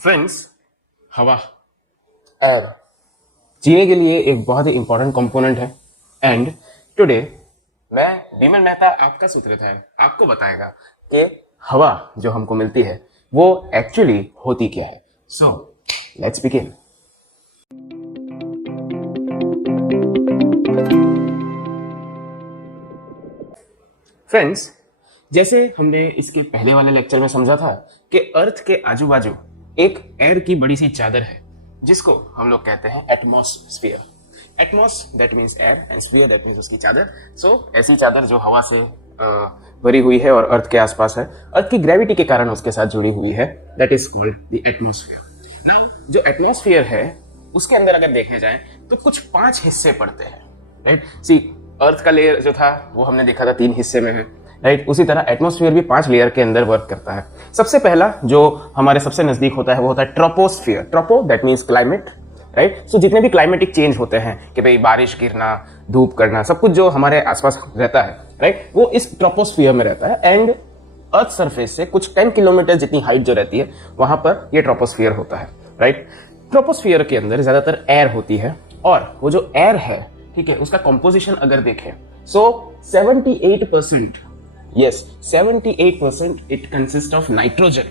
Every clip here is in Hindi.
फ्रेंड्स, हवा, एयर जीने के लिए एक बहुत ही इंपॉर्टेंट कंपोनेंट है। एंड टुडे मैं बीमन मेहता आपका सूत्रधार आपको बताएगा कि हवा जो हमको मिलती है वो एक्चुअली होती क्या है। So let's begin. फ्रेंड्स, जैसे हमने इसके पहले वाले लेक्चर में समझा था कि अर्थ के आजू बाजू एक एयर की बड़ी सी चादर है जिसको हम लोग कहते हैं atmosphere. Atmos that means air and sphere that means उसकी चादर। सो ऐसी चादर जो हवा से भरी हुई है और अर्थ के आसपास है, अर्थ की ग्रेविटी के कारण उसके साथ जुड़ी हुई है, that is called the atmosphere. Now जो एटमॉस्फेयर है उसके अंदर अगर देखे जाए तो कुछ 5 हिस्से पड़ते हैं, राइट। सी अर्थ का लेयर जो था वो हमने देखा था 3 हिस्से में है, राइट। उसी तरह एटमॉस्फेयर भी 5 लेयर के अंदर वर्क करता है। सबसे पहला जो हमारे सबसे नजदीक होता है वो होता है troposphere. Tropo that means climate, right. So जितने भी क्लाइमेटिक चेंज होते हैं कि भाई बारिश गिरना, धूप करना, सब कुछ जो हमारे आसपास रहता है, राइट, वो इस ट्रोपोस्फियर में रहता है। एंड अर्थ सरफेस से कुछ 10 किलोमीटर जितनी हाइट जो रहती है वहां पर ये ट्रोपोस्फियर होता है, राइट। ट्रोपोस्फियर के अंदर ज्यादातर एयर होती है और वो जो एयर है, ठीक है, उसका कंपोजिशन अगर देखें सो 78% yes 78% it consists of nitrogen,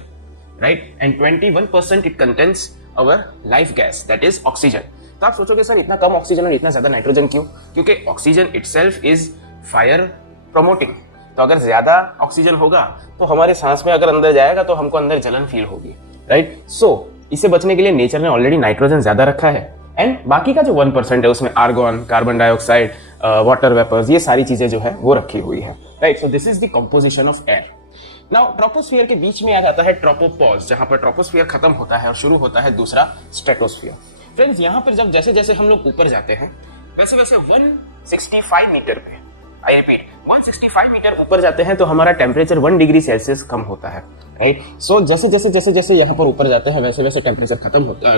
right, and 21% it contains our life gas that is oxygen। तो आप सोचोगे सर इतना कम ऑक्सीजन और इतना ज्यादा नाइट्रोजन क्यों? क्योंकि oxygen itself is fire promoting. तो अगर ज्यादा ऑक्सीजन होगा तो हमारे सांस में अगर अंदर जाएगा तो हमको अंदर जलन फील होगी, राइट। सो इससे बचने के लिए नेचर ने ऑलरेडी नाइट्रोजन ज्यादा रखा है एंड बाकी का जो 1% है उसमें argon, carbon dioxide, water vapours, ये सारी चीजें जो है वो रखी हुई है, right. So this is the composition of air. Now troposphere के बीच में आ जाता है ट्रोपोपॉज, जहां पर ट्रोपोस्फियर खत्म होता है और शुरू होता है दूसरा स्ट्रेटोस्फियर। फ्रेंड्स, यहां पर जब जैसे जैसे हम लोग ऊपर जाते हैं वैसे वैसे 165 मीटर पे, आई रिपीट 165 मीटर ऊपर जाते हैं तो हमारा टेम्परेचर 1 डिग्री सेल्सियस कम होता है, राइट। सो जैसे जैसे जैसे जैसे यहाँ पर ऊपर जाते हैं वैसे वैसे टेम्परेचर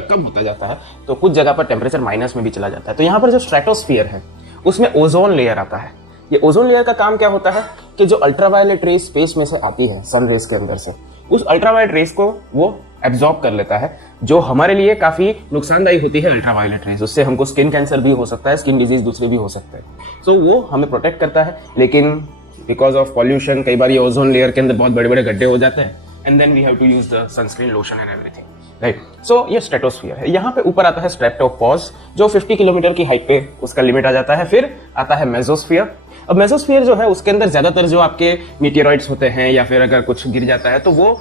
कम होता जाता है, तो कुछ जगह पर टेम्परेचर माइनस में भी चला जाता है। तो यहाँ पर जो स्ट्रेटोस्फियर है उसमें ओजोन लेयर आता है। ये ओजोन लेयर का काम क्या होता है कि जो अल्ट्रावायलेट रेस स्पेस में से आती है सन रेस के अंदर से, उस अल्ट्रावायलेट रेस को वो एब्जॉर्ब कर लेता है, जो हमारे लिए काफी नुकसानदायी होती है अल्ट्रावायलेट रेस। उससे हमको स्किन कैंसर भी हो सकता है, स्किन डिजीज दूसरे भी हो सकते हैं। सो वो हमें प्रोटेक्ट करता है, लेकिन बिकॉज ऑफ पॉल्यूशन कई बार ये ओजोन लेयर के अंदर बहुत बड़े बड़े गड्ढे हो जाते हैं and then we have to use the sunscreen, lotion and everything, right. So ये स्ट्रेटोस्फियर है। यहाँ पे ऊपर आता है स्ट्रेटोपॉज जो 50 किलोमीटर की हाइट पे उसका लिमिट आ जाता है। फिर आता है मेसोस्फियर। अब मेसोस्फियर जो है उसके अंदर ज्यादातर जो आपके मीटियोराइड्स होते हैं या फिर अगर कुछ गिर जाता है तो वो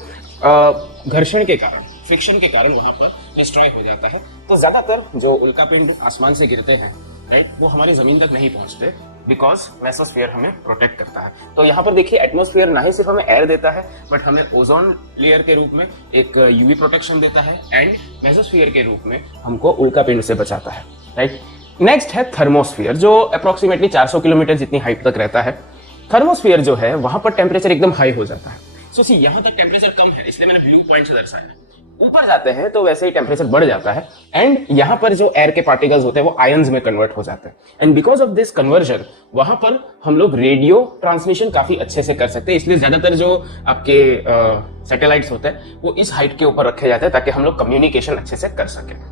घर्षण के कारण, फ्रिक्शन के कारण वहां पर डिस्ट्रॉय हो जाता है। तो ज्यादातर जो उल्कापिंड आसमान से गिरते हैं, राइट, वो हमारी जमीन तक नहीं पहुंचते बिकॉज मेसोस्फियर हमें प्रोटेक्ट करता है। तो यहाँ पर देखिए एटमॉस्फेयर ना ही सिर्फ हमें एयर देता है बट हमें ओजोन लेयर के रूप में एक यूवी प्रोटेक्शन देता है एंड मेसोस्फियर के रूप में हमको उल्कापिंड से बचाता है, राइट। नेक्स्ट है थर्मोस्फियर जो अप्रोक्सीमेटली 400 किलोमीटर जितनी हाइट तक रहता है। थर्मोस्फियर जो है वहां पर टेम्परेचर एकदम हाई हो जाता है। सो सी यहाँ तक टेम्परेचर कम है इसलिए मैंने ब्लू पॉइंट से दर्शाया। ऊपर जाते हैं तो वैसे ही टेम्परेचर बढ़ जाता है एंड यहाँ पर जो एयर के पार्टिकल्स होते हैं वो आयंस में कन्वर्ट हो जाते हैं and because of this conversion वहां पर हम लोग रेडियो ट्रांसमिशन काफी अच्छे से कर सकते हैं। इसलिए ज्यादातर जो आपके सैटेलाइट्स होते हैं वो इस हाइट के ऊपर रखे जाते हैं ताकि हम लोग कम्युनिकेशन अच्छे से कर सके।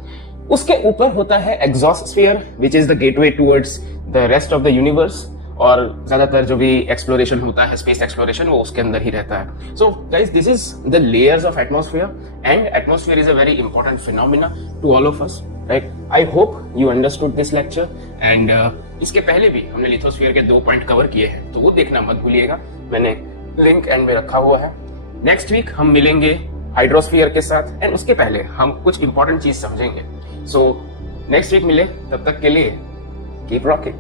उसके ऊपर होता है exosphere which is the gateway towards the rest of the universe, और ज्यादातर जो भी एक्सप्लोरेशन होता है, स्पेस एक्सप्लोरेशन, वो उसके अंदर ही रहता है। So guys, this is the layers of atmosphere and atmosphere is a very important phenomena to all of us, right. I hope you understood this lecture and इसके पहले भी हमने लिथोस्फीयर के 2 पॉइंट कवर किए हैं तो वो देखना मत भूलिएगा, मैंने लिंक एंड में रखा हुआ है। नेक्स्ट वीक हम मिलेंगे हाइड्रोस्फीयर के साथ एंड उसके पहले हम कुछ इंपॉर्टेंट चीज समझेंगे। सो नेक्स्ट वीक मिले, तब तक के लिए कीप रॉकिंग।